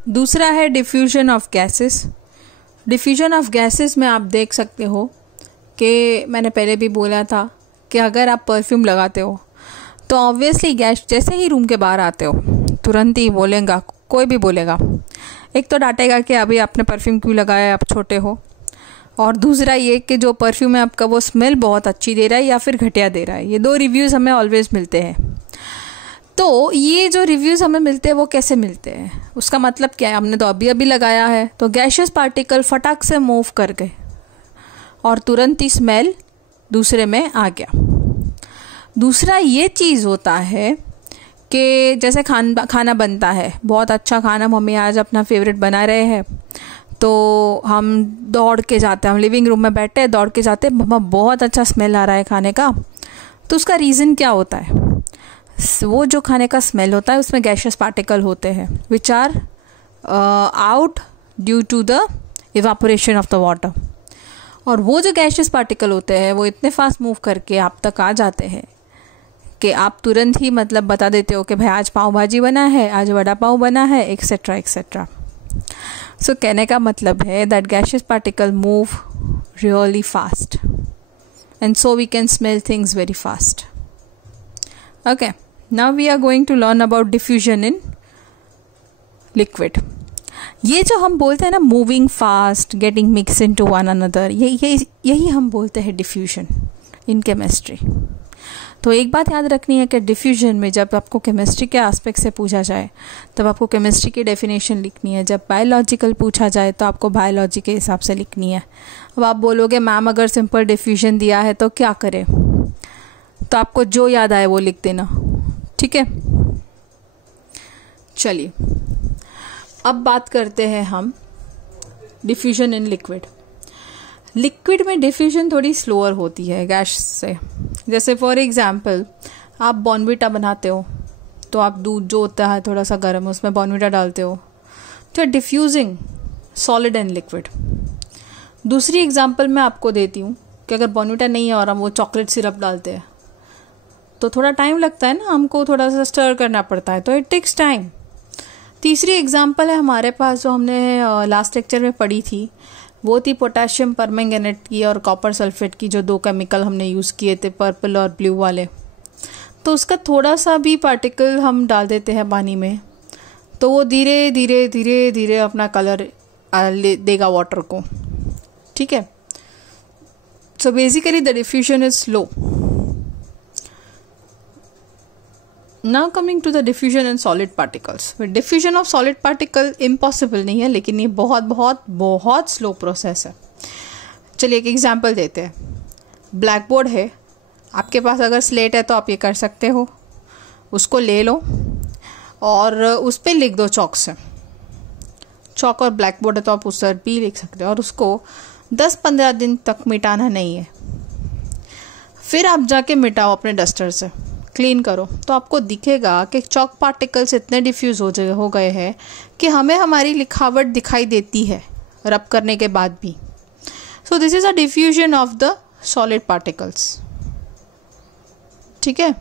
दूसरा है diffusion of gases. Diffusion of gases में आप देख सकते हो कि मैंने पहले भी बोला था कि अगर आप परफ्यूम लगाते हो तो ऑब्वियसली गैस जैसे ही रूम के बाहर आते हो तुरंत ही बोलेगा, कोई भी बोलेगा, एक तो डांटेगा कि अभी आपने परफ्यूम क्यों लगाया, आप छोटे हो, और दूसरा ये कि जो परफ्यूम है आपका वो स्मेल बहुत अच्छी दे रहा है या फिर घटिया दे रहा है। ये दो रिव्यूज़ हमें ऑलवेज मिलते हैं। तो ये जो रिव्यूज़ हमें मिलते हैं वो कैसे मिलते हैं, उसका मतलब क्या है, हमने तो अभी अभी लगाया है तो गैशियस पार्टिकल फटाक से मूव कर गए और तुरंत ही स्मेल दूसरे में आ गया। दूसरा ये चीज़ होता है कि जैसे खाना बनता है, बहुत अच्छा खाना मम्मी आज अपना फेवरेट बना रहे हैं, तो हम दौड़ के जाते हैं, हम लिविंग रूम में बैठे हैं, दौड़ के जाते हैं, मम्मा बहुत अच्छा स्मेल आ रहा है खाने का। तो उसका रीज़न क्या होता है, वो जो खाने का स्मेल होता है उसमें गैशियस पार्टिकल होते हैं which are out due to the evaporation of the water. और वो जो गैशियस पार्टिकल होते हैं वो इतने फास्ट मूव करके आप तक आ जाते हैं कि आप तुरंत ही मतलब बता देते हो कि भाई आज पाव भाजी बना है, आज वड़ा पाव बना है, एक्सेट्रा एक्सेट्रा। सो कहने का मतलब है that gaseous particle move really fast and so we can smell things very fast. Okay, now we are going to learn about diffusion in liquid. ये जो हम बोलते हैं ना moving fast, getting mix into one another, यही हम बोलते हैं डिफ्यूजन इन केमिस्ट्री। तो एक बात याद रखनी है कि डिफ्यूजन में जब आपको केमिस्ट्री के एस्पेक्ट से पूछा जाए तब आपको केमिस्ट्री की डेफिनेशन लिखनी है, जब बायोलॉजिकल पूछा जाए तो आपको बायोलॉजी के हिसाब से लिखनी है। अब आप बोलोगे मैम अगर सिंपल डिफ्यूजन दिया है तो क्या करें, तो आपको जो याद आए वो लिख देना, ठीक है। चलिए अब बात करते हैं हम डिफ्यूजन इन लिक्विड। लिक्विड में डिफ्यूजन थोड़ी स्लोअर होती है गैस से। जैसे फॉर एग्जांपल आप बॉर्नविटा बनाते हो तो आप दूध जो होता है थोड़ा सा गर्म उसमें बॉर्नविटा डालते हो, तो डिफ्यूजिंग सॉलिड एंड लिक्विड। दूसरी एग्जांपल मैं आपको देती हूँ कि अगर बॉर्नविटा नहीं है और हम वो चॉकलेट सिरप डालते हैं तो थोड़ा टाइम लगता है ना, हमको थोड़ा सा स्टर करना पड़ता है, तो इट टेक्स टाइम। तीसरी एग्जांपल है हमारे पास जो हमने लास्ट लेक्चर में पढ़ी थी, वो थी पोटेशियम परमैंगनेट की और कॉपर सल्फेट की, जो दो केमिकल हमने यूज़ किए थे पर्पल और ब्लू वाले। तो उसका थोड़ा सा भी पार्टिकल हम डाल देते हैं पानी में तो वो धीरे धीरे धीरे धीरे अपना कलर देगा वाटर को, ठीक है। So basically the diffusion is slow. Now coming to the diffusion in solid particles. With diffusion of solid particle impossible नहीं है, लेकिन ये बहुत बहुत बहुत स्लो प्रोसेस है। चलिए एक एग्जांपल देते हैं। ब्लैक बोर्ड है आपके पास, अगर स्लेट है तो आप ये कर सकते हो, उसको ले लो और उस पर लिख दो चौक से। चौक और ब्लैक बोर्ड है तो आप उस पर भी लिख सकते हो, और उसको 10-15 दिन तक मिटाना नहीं है। फिर आप जाके मिटाओ अपने डस्टर से, क्लीन करो, तो आपको दिखेगा कि चॉक पार्टिकल्स इतने डिफ्यूज हो गए हैं कि हमें हमारी लिखावट दिखाई देती है रब करने के बाद भी। So this is a diffusion of the solid particles, ठीक है।